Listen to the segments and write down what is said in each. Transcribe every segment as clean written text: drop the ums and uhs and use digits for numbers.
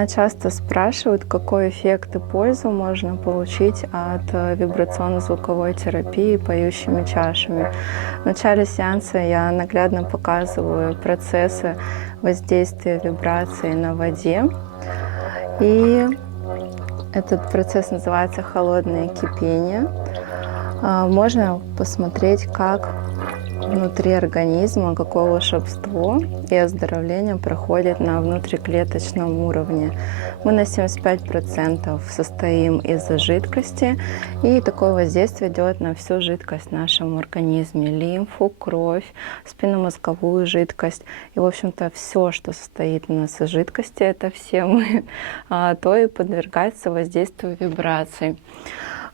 Меня часто спрашивают, какой эффект и пользу можно получить от вибрационно-звуковой терапии поющими чашами. В начале сеанса я наглядно показываю процессы воздействия вибраций на воде. И этот процесс называется холодное кипение. Можно посмотреть, как внутри организма, какое волшебство и оздоровление проходит на внутриклеточном уровне. Мы на 75% состоим из жидкости, и такое воздействие идет на всю жидкость в нашем организме: лимфу, кровь, спинномозговую жидкость. И, в общем-то, все, что состоит у нас из жидкости, это все мы, то и подвергается воздействию вибраций.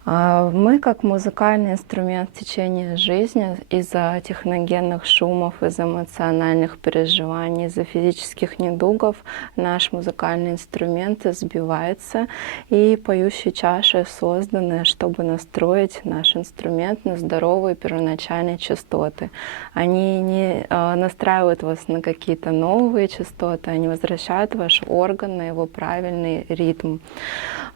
Мы, как музыкальный инструмент в течение жизни, из-за техногенных шумов, из-за эмоциональных переживаний, из-за физических недугов, наш музыкальный инструмент сбивается, и поющие чаши созданы, чтобы настроить наш инструмент на здоровые первоначальные частоты. Они не настраивают вас на какие-то новые частоты, они возвращают ваш орган на его правильный ритм.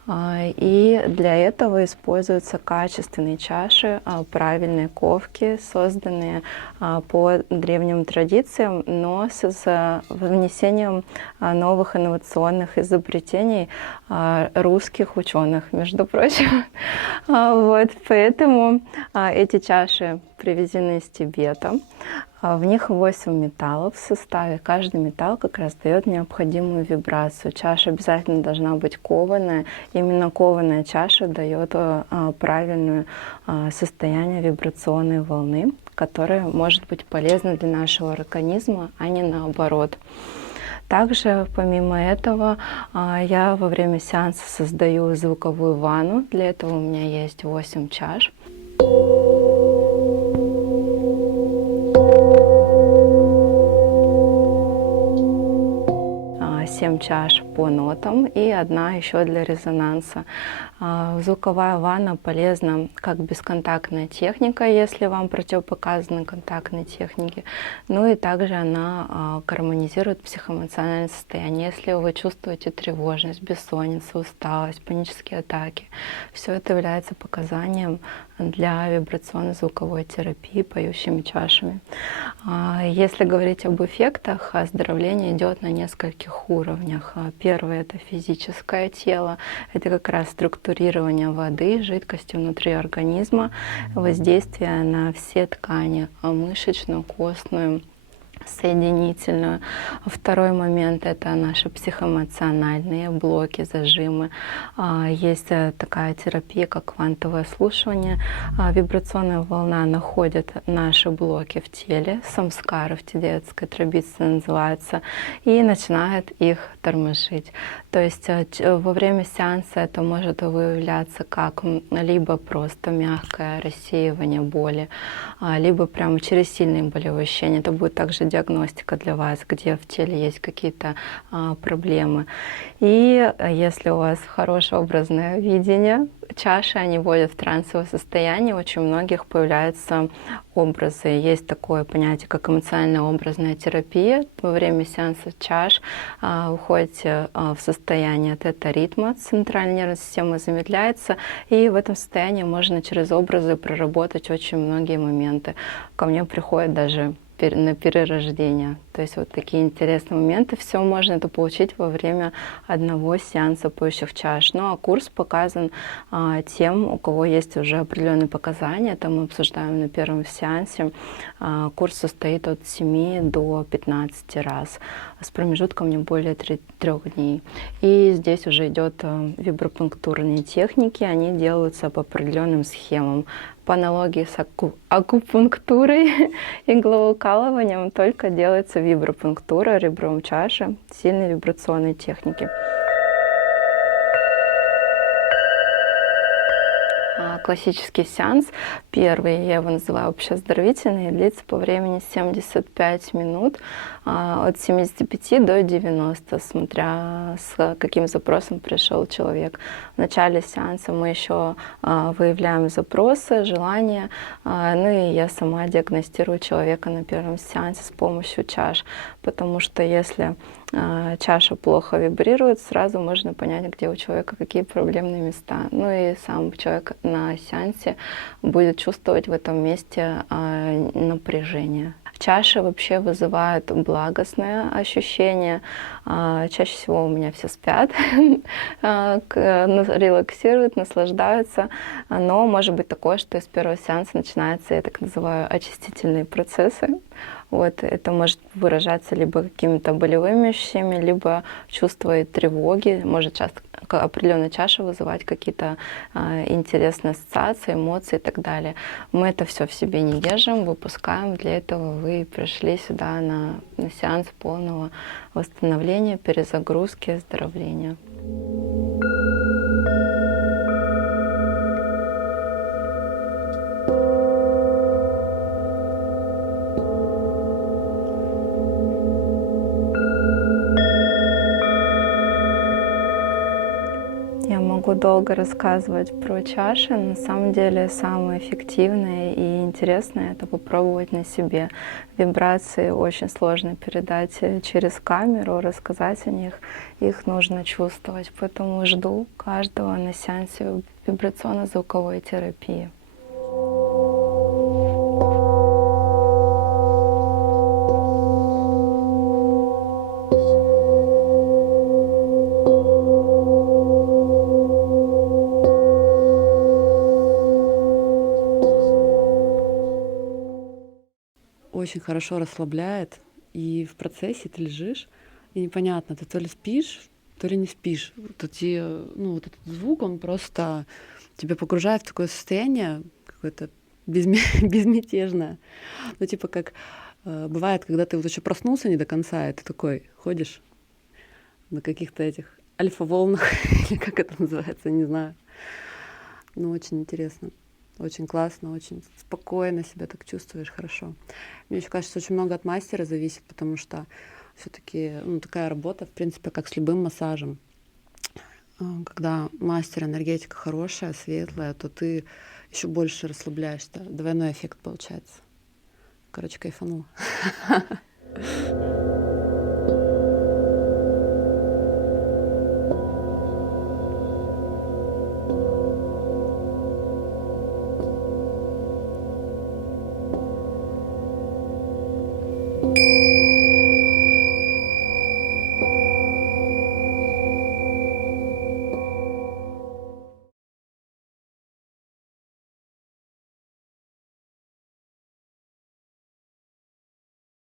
И для этого используются качественные чаши, правильные ковки, созданные по древним традициям, но с внесением новых инновационных изобретений русских ученых, между прочим. Вот, поэтому эти чаши привезены из Тибета. В них 8 металлов в составе. Каждый металл как раз дает необходимую вибрацию. Чаша обязательно должна быть кованая. Именно кованая чаша дает правильное состояние вибрационной волны, которая может быть полезна для нашего организма, а не наоборот. Также, помимо этого, я во время сеанса создаю звуковую ванну. Для этого у меня есть 8 чаш. 7 чаш по нотам и 1 еще для резонанса. Звуковая ванна полезна как бесконтактная техника, если вам противопоказаны контактные техники. Ну и также она гармонизирует психоэмоциональное состояние. Если вы чувствуете тревожность, бессонницу, усталость, панические атаки, все это является показанием для вибрационно-звуковой терапии поющими чашами. Если говорить об эффектах, оздоровление идет на нескольких уровнях. Первый — это физическое тело, это как раз структурирование воды, жидкости внутри организма, воздействие на все ткани: мышечную, костную, соединительную. Второй момент — это наши психоэмоциональные блоки, зажимы. Есть такая терапия, как квантовое слушание. Вибрационная волна находит наши блоки в теле, самскары в тибетской традиции называются, и начинает их тормошить. То есть во время сеанса это может выявляться как либо просто мягкое рассеивание боли, либо прямо через сильные болевые ощущения. Это будет также диагностика для вас, где в теле есть какие-то проблемы. И если у вас хорошее образное видение, чаши, они вводят в трансовое состояние, очень у многих появляются образы. Есть такое понятие, как эмоционально-образная терапия. Во время сеанса чаш вы входите в состояние тета-ритма, центральная нервная система замедляется, и в этом состоянии можно через образы проработать очень многие моменты. Ко мне приходят даже на перерождение. То есть вот такие интересные моменты. Все можно это получить во время одного сеанса поющих чаш. Ну а курс показан тем, у кого есть уже определенные показания. Это мы обсуждаем на первом сеансе. Курс состоит от 7 до 15 раз с промежутком не более 3 дней. И здесь уже идет вибропунктурные техники. Они делаются по определенным схемам. По аналогии с акупунктурой, иглоукалыванием, только делается вибропунктура ребром чаши, сильной вибрационной техники. Классический сеанс, первый, я его называю общеоздоровительный, длится по времени 75 минут, от 75 до 90, смотря с каким запросом пришел человек. В начале сеанса мы еще выявляем запросы, желания, ну и я сама диагностирую человека на первом сеансе с помощью чаш, потому что если чаша плохо вибрирует, сразу можно понять, где у человека какие проблемные места. Ну и сам человек на сеансе будет чувствовать в этом месте напряжение. Чаши вообще вызывают благостное ощущение. Чаще всего у меня все спят, релаксируют, наслаждаются. Но может быть такое, что из первого сеанса начинаются, я так называю, очистительные процессы. Вот, это может выражаться либо какими-то болевыми ощущениями, либо чувство тревоги. Может часто определенная чаша вызывать какие-то интересные ассоциации, эмоции и так далее. Мы это все в себе не держим, выпускаем. Для этого вы пришли сюда на сеанс полного восстановления, перезагрузки, оздоровления. Я могу долго рассказывать про чаши. На самом деле самое эффективное и интересное — это попробовать на себе. Вибрации очень сложно передать через камеру, рассказать о них. Их нужно чувствовать. Поэтому жду каждого на сеансе вибрационно-звуковой терапии. Очень хорошо расслабляет, и в процессе ты лежишь, и непонятно, ты то ли спишь, то ли не спишь. Вот вот этот звук, он просто тебя погружает в такое состояние какое-то безмятежное. Ну, типа как бывает, когда ты вот еще проснулся не до конца, и ты такой ходишь на каких-то этих альфа-волнах, или как это называется, не знаю. Ну, очень интересно. Очень классно, очень спокойно себя так чувствуешь, хорошо. Мне еще кажется, очень много от мастера зависит, потому что все-таки такая работа, в принципе, как с любым массажем. Когда мастер, энергетика хорошая, светлая, то ты еще больше расслабляешься. Двойной эффект получается. Короче, кайфанула.